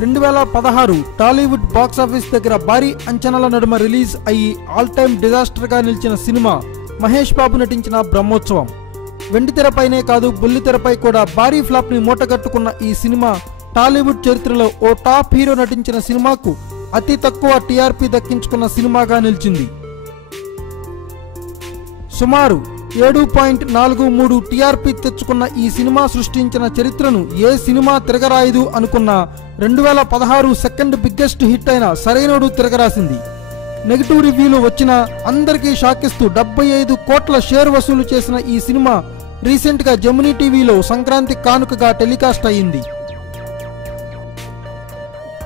రెండు వేల పదహారు టాలీవుడ్ బాక్సాఫీస్ దగ్గర భారీ అంచనాల నడుమ రిలీజ్ అయ్యి ఆల్ టైమ్ డిజాస్టర్గా నిలిచిన సినిమా మహేష్ బాబు నటించిన బ్రహ్మోత్సవం. వెండి తెరపైనే కాదు బుల్లి తెరపై కూడా భారీ ఫ్లాప్ని మూటగట్టుకున్న ఈ సినిమా టాలీవుడ్ చరిత్రలో ఓ టాప్ హీరో నటించిన సినిమాకు అతి తక్కువ టీఆర్పీ దక్కించుకున్న సినిమాగా నిలిచింది. సుమారు ఏడు పాయింట్ నాలుగు మూడు టీఆర్పీ తెచ్చుకున్న ఈ సినిమా సృష్టించిన చరిత్రను ఏ సినిమా తిరగరాయదు అనుకున్న రెండు వేల పదహారు సెకండ్ బిగ్గెస్ట్ హిట్ అయిన సరైనోడు తిరగరాసింది. నెగిటివ్ రివ్యూలు వచ్చినా అందరికీ షాకిస్తూ డెబ్బై ఐదు కోట్ల షేర్ వసూలు చేసిన ఈ సినిమా రీసెంట్గా జమునీ టీవీలో సంక్రాంతి కానుకగా టెలికాస్ట్ అయ్యింది.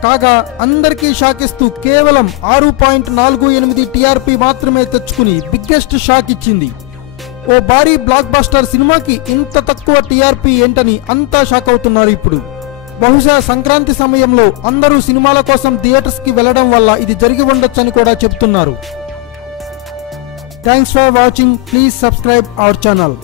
కాగా అందరికీ షాకిస్తూ కేవలం ఆరు పాయింట్ నాలుగు ఎనిమిది టీఆర్పీ మాత్రమే తెచ్చుకుని బిగ్గెస్ట్ షాక్ ఇచ్చింది. ఓ భారీ బ్లాక్ బాస్టర్ సినిమాకి ఇంత తక్కువ టీఆర్పీ ఏంటని అంతా షాక్ అవుతున్నారు ఇప్పుడు. బహుశా సంక్రాంతి సమయంలో అందరూ సినిమాల కోసం థియేటర్స్కి వెళ్ళడం వల్ల ఇది జరిగి ఉండొచ్చని కూడా చెబుతున్నారు. Thanks for watching. Please subscribe our channel.